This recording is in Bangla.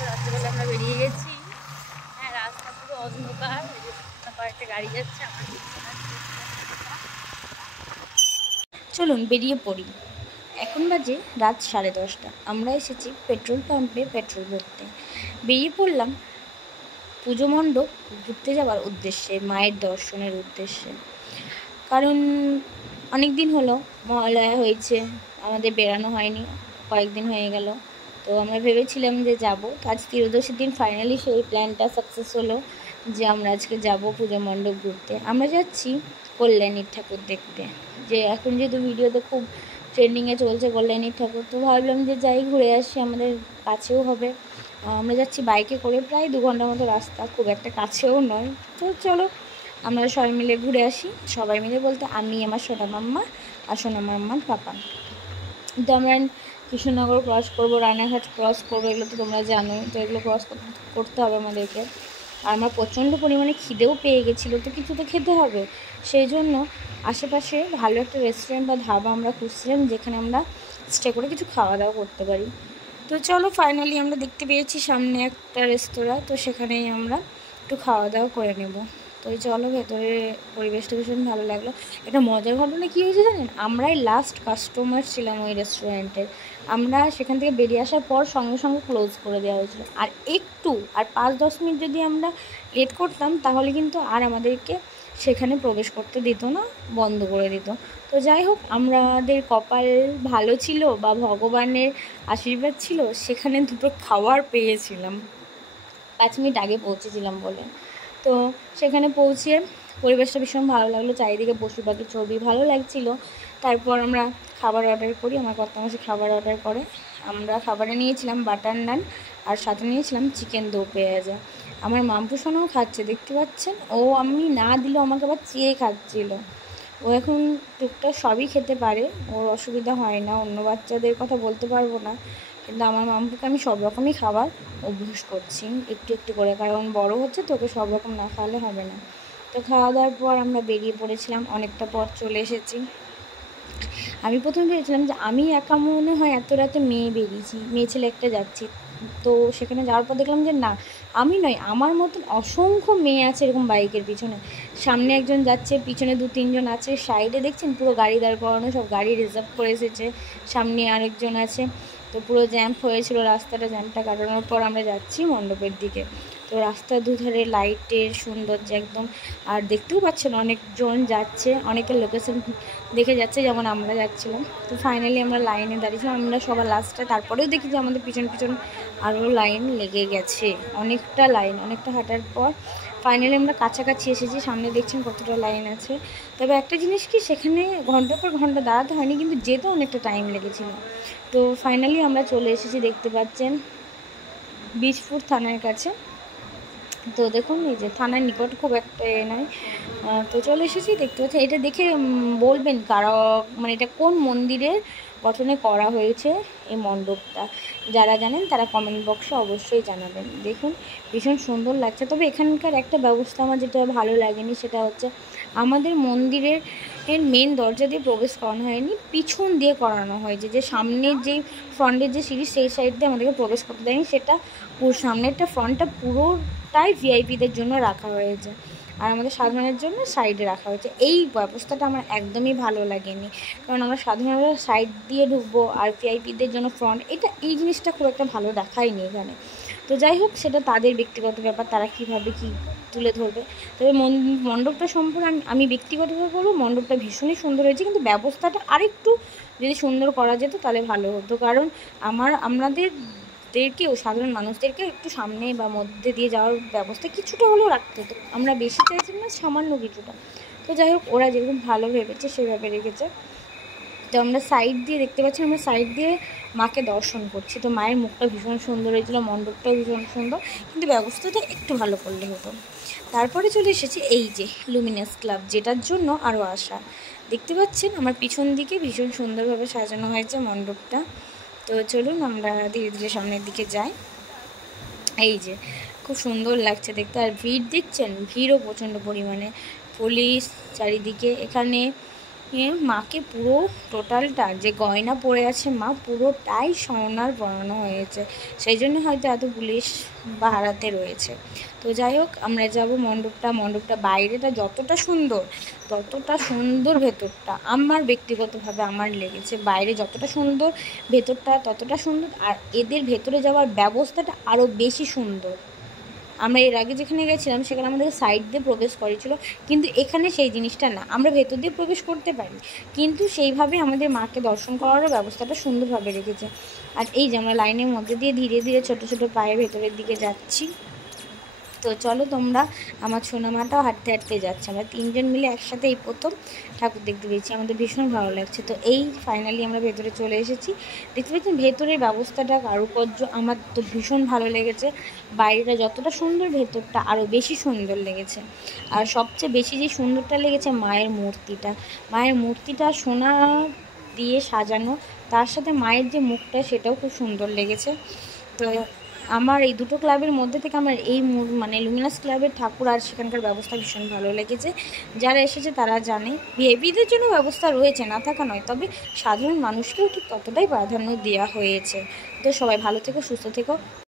তো রাত্রেবেলা আমরা বেরিয়ে গেছি। হ্যাঁ, রাস্তা পুরো অন্ধকার, কয়েকটা গাড়ি যাচ্ছে। আমার চলুন বেরিয়ে পড়ি। এখন বাজে রাত 10:30। আমরা এসেছি পেট্রোল পাম্পে পেট্রোল ভরতে। বেরিয়ে পড়লাম পুজো মণ্ডপ ঘুরতে যাওয়ার উদ্দেশ্যে, মায়ের দর্শনের উদ্দেশ্যে। কারণ অনেক দিন হলো, মহালয়া হয়েছে, আমাদের বেরানো হয়নি, কয়েকদিন হয়ে গেল। তো আমরা ভেবেছিলাম যে যাব, আজ ত্রয়োদশীর দিন ফাইনালি সেই প্ল্যানটা সাকসেস হলো যে আমরা আজকে যাব পুজো মণ্ডপ ঘুরতে। আমরা যাচ্ছি কল্যাণীর ঠাকুর দেখতে, যে এখন যেহেতু ভিডিওতে খুব ট্রেন্ডিংয়ে চলছে কল্যাণীর ঠাকুর, তো ভাবলাম যে যাই ঘুরে আসি, আমাদের কাছেও হবে। আমরা যাচ্ছি বাইকে করে, প্রায় 2 ঘন্টার মতো রাস্তা, খুব একটা কাছেও নয়। তো চলো আমরা সবাই মিলে ঘুরে আসি। সবাই মিলে বলতে আমি, আমার সোনা মাম্মা আর সোনা মাম্মার পাপা। তো আমরা কৃষ্ণনগর ক্রস করবো, রানাঘাট ক্রস করবো, এগুলো তো তোমরা জানোই। তো এগুলো ক্রস করতে হবে আমাদেরকে। আর আমার প্রচণ্ড পরিমাণে খিদেও পেয়ে গেছিলো, তো কিছু তো খেতে হবে। সেই জন্য আশেপাশে ভালো একটা রেস্টুরেন্ট বা ধাবা আমরা খুঁজছিলাম, যেখানে আমরা স্টে করে কিছু খাওয়া দাওয়া করতে পারি। তো চলো ফাইনালি আমরা দেখতে পেয়েছি সামনে একটা রেস্তোরাঁ, তো সেখানেই আমরা একটু খাওয়া দাওয়া করে নেব। তো চলো, ভেতরে পরিবেশটা ভীষণ ভালো লাগলো। একটা মজার ঘটনা কী হয়েছে জানেন, আমরাই লাস্ট কাস্টমার ছিলাম ওই রেস্টুরেন্টের। আমরা সেখান থেকে বেরিয়ে আসার পর সঙ্গে সঙ্গে ক্লোজ করে দেওয়া হয়েছিল। আর 5-10 মিনিট যদি আমরা লেট করতাম, তাহলে কিন্তু আর আমাদেরকে সেখানে প্রবেশ করতে দিত না, বন্ধ করে দিত। তো যাই হোক, আমাদের কপাল ভালো ছিল বা ভগবানের আশীর্বাদ ছিল, সেখানে দুটো খাবার পেয়েছিলাম 5 মিনিট আগে পৌঁছেছিলাম বলে। তো সেখানে পৌঁছে পরিবেশটা ভীষণ ভালো লাগলো, চারিদিকে পশু পাখির ছবি ভালো লাগছিল। তারপর আমরা খাবার অর্ডার করি, আমার কর্তামশাই খাবার অর্ডার করে। আমরা খাবারে নিয়েছিলাম বাটার নান, আর সাথে নিয়েছিলাম চিকেন দো পেঁয়াজা। আমার মাম্পু সোনাও খাচ্ছে, দেখতে পাচ্ছেন, ও আমি না দিলেও আমাকে আবার চেয়ে খাচ্ছিল। ও এখন টুকটাক সবই খেতে পারে, ওর অসুবিধা হয় না। অন্য বাচ্চাদের কথা বলতে পারবো না, কিন্তু আমার মাম্পুকে আমি সব রকমই খাবার অভ্যাস করছি একটু একটু করে, কারণ বড় হচ্ছে, তোকে সব রকম না খাওয়ালে হবে না। তো খাওয়া দাওয়ার পর আমরা বেরিয়ে পড়েছিলাম, অনেকটা পথ চলে এসেছি। আমি প্রথমে ভেবেছিলাম যে আমি একা মনে হয় এত রাতে মেয়ে ছেলে একটা যাচ্ছি। তো সেখানে যাওয়ার পর দেখলাম যে না, আমি নয়, আমার মতন অসংখ্য মেয়ে আছে এরকম বাইকের পিছনে। সামনে একজন যাচ্ছে, পিছনে 2-3 জন আছে, সাইডে দেখছেন পুরো গাড়ি দাঁড় করানো, সব গাড়ি রিজার্ভ করে এসেছে। সামনে আরেকজন আছে। তো পুরো জ্যাম্প হয়েছিল রাস্তাটা, জ্যাম্পটা কাটানোর পর আমরা যাচ্ছি মণ্ডপের দিকে। তো রাস্তার দুধারে লাইটের সৌন্দর্য একদম, আর দেখতেও পাচ্ছেন অনেকজন যাচ্ছে, অনেকের লোকেশন দেখে যাচ্ছে, যেমন আমরা যাচ্ছিলাম। তো ফাইনালি আমরা লাইনে দাঁড়িয়েছিলাম, আমরা সবার লাস্টে। তারপরেও দেখি যে আমাদের পিছন পিছন আরও লাইন লেগে গেছে, অনেকটা লাইন। অনেকটা হাঁটার পর ফাইনালি আমরা কাছাকাছি এসেছি, সামনে দেখছেন কতটা লাইন আছে। তবে একটা জিনিস কি, সেখানে ঘন্টার পর ঘন্টা দাঁড়াতে হয়নি, কিন্তু যেতে অনেকটা টাইম লেগেছিল। তো ফাইনালি আমরা চলে এসেছি, দেখতে পাচ্ছেন বীজপুর থানার কাছে। তো দেখুন, এই যে থানার নিকট, খুব একটা নয়। তো চলে এসেছি, দেখতে পাচ্ছি। এটা দেখে বলবেন কারা, মানে এটা কোন মন্দিরের গঠনে করা হয়েছে এই মণ্ডপটা। যারা জানেন তারা কমেন্ট বক্সে অবশ্যই জানাবেন। দেখুন ভীষণ সুন্দর লাগছে। তবে এখানকার একটা ব্যবস্থা আমার যেটা ভালো লাগেনি, সেটা হচ্ছে আমাদের মন্দিরের মেন দরজা দিয়ে প্রবেশ করানো হয়নি, পিছন দিয়ে করানো হয়েছে। যে সামনের যেই ফ্রন্টের যে সিঁড়ি, সেই সাইড দিয়ে আমাদেরকে প্রবেশ করতে দেয়নি। সেটা সামনেরটা ফ্রন্টটা পুরোটাই ভিআইপিদের জন্য রাখা হয়েছে, আর আমাদের সাধারণের জন্য সাইডে রাখা হয়েছে। এই ব্যবস্থাটা আমার একদমই ভালো লাগেনি, কারণ আমরা সাধারণরা সাইড দিয়ে ঢুকবো আর ভিআইপিদের জন্য ফ্রন্ট, এই জিনিসটা খুব একটা ভালো দেখায়নি এখানে। তো যাই হোক, সেটা তাদের ব্যক্তিগত ব্যাপার, তারা কীভাবে কী তুলে ধরবে। তবে মণ্ডপটা সম্পর্কে আমি ব্যক্তিগতভাবে বলবো, মণ্ডপটা ভীষণই সুন্দর হয়েছে, কিন্তু ব্যবস্থাটা আরেকটু যদি সুন্দর করা যেত তাহলে ভালো হতো। কারণ আমাদেরকেও, সাধারণ মানুষদেরকেও একটু সামনে বা মধ্যে দিয়ে যাওয়ার ব্যবস্থা কিছুটা হলেও রাখতে হতো। আমরা বেশি চাইছি না, সামান্য কিছুটা। তো যাই হোক, ওরা যেরকম ভালো ভেবেছে সেভাবে রেখেছে। তো আমরা সাইড দিয়ে দেখতে পাচ্ছি, আমরা সাইড দিয়ে মাকে দর্শন করছি। তো মায়ের মুখটা ভীষণ সুন্দর হয়েছিল, মণ্ডপটাও ভীষণ সুন্দর, কিন্তু ব্যবস্থাটা একটু ভালো করলে হতো। তারপরে চলে এসেছি এই যে লুমিনাস ক্লাব, যেটার জন্য আরও আসা। দেখতে পাচ্ছেন আমার পিছন দিকে ভীষণ সুন্দরভাবে সাজানো হয়েছে মণ্ডপটা। তো চলুন আমরা ধীরে ধীরে সামনের দিকে যাই। এই যে খুব সুন্দর লাগছে দেখতে। আর ভিড় দেখছেন, ভিড়ও প্রচণ্ড পরিমাণে, পুলিশ চারিদিকে। এখানে মাকে পুরো টোটালটা যে গয়না পরে আছে মা পুরোটাই সোনার পরানো হয়েছে, সেই জন্য হয়তো এত পুলিশ পাহারাতে রয়েছে। তো যাই হোক, আমরা যাব মণ্ডপটা বাইরেটা যতটা সুন্দর ততটা সুন্দর ভেতরটা আমার ব্যক্তিগতভাবে আমার লেগেছে। বাইরে যতটা সুন্দর ভেতরটা ততটা সুন্দর, আর এদের ভেতরে যাওয়ার ব্যবস্থাটা আরও বেশি সুন্দর। আমরা এর আগে যেখানে গেছিলাম সেখানে আমাদের সাইড দিয়ে প্রবেশ করেছিল, কিন্তু এখানে সেই জিনিসটা না, আমরা ভেতর দিয়ে প্রবেশ করতে পারি, কিন্তু সেইভাবে আমাদের মাকে দর্শন করারও ব্যবস্থাটা সুন্দরভাবে রেখেছে। আর এই যে আমরা লাইনের মধ্যে দিয়ে ধীরে ধীরে ছোটো ছোটো পায়ে ভেতরের দিকে যাচ্ছি। তো চলো তোমরা, আমার সোনামাটাও হাঁটতে হাঁটতে যাচ্ছে, আমরা তিনজন মিলে একসাথে এই প্রথম ঠাকুর দেখতে পেয়েছি, আমাদের ভীষণ ভালো লাগছে। তো এই ফাইনালি আমরা ভেতরে চলে এসেছি। দেখতে পাচ্ছি ভেতরের ব্যবস্থাটা, কারুকার্য আমার তো ভীষণ ভালো লেগেছে। বাইরেটা যতটা সুন্দর ভেতরটা আরও বেশি সুন্দর লেগেছে। আর সবচেয়ে বেশি যে সুন্দরটা লেগেছে মায়ের মূর্তিটা সোনা দিয়ে সাজানো, তার সাথে মায়ের যে মুখটা সেটাও খুব সুন্দর লেগেছে। তো আমার এই দুটো ক্লাবের মধ্যে থেকে আমার এই মানে লুমিনাস ক্লাবের ঠাকুর আর সেখানকার ব্যবস্থা ভীষণ ভালো লেগেছে। যারা এসেছে তারা জানে ভিআইপিদের জন্য ব্যবস্থা রয়েছে, না থাকা নয়, তবে সাধারণ মানুষকেও ঠিক ততটাই প্রাধান্য দেওয়া হয়েছে। তো সবাই ভালো থেকো, সুস্থ থেকো।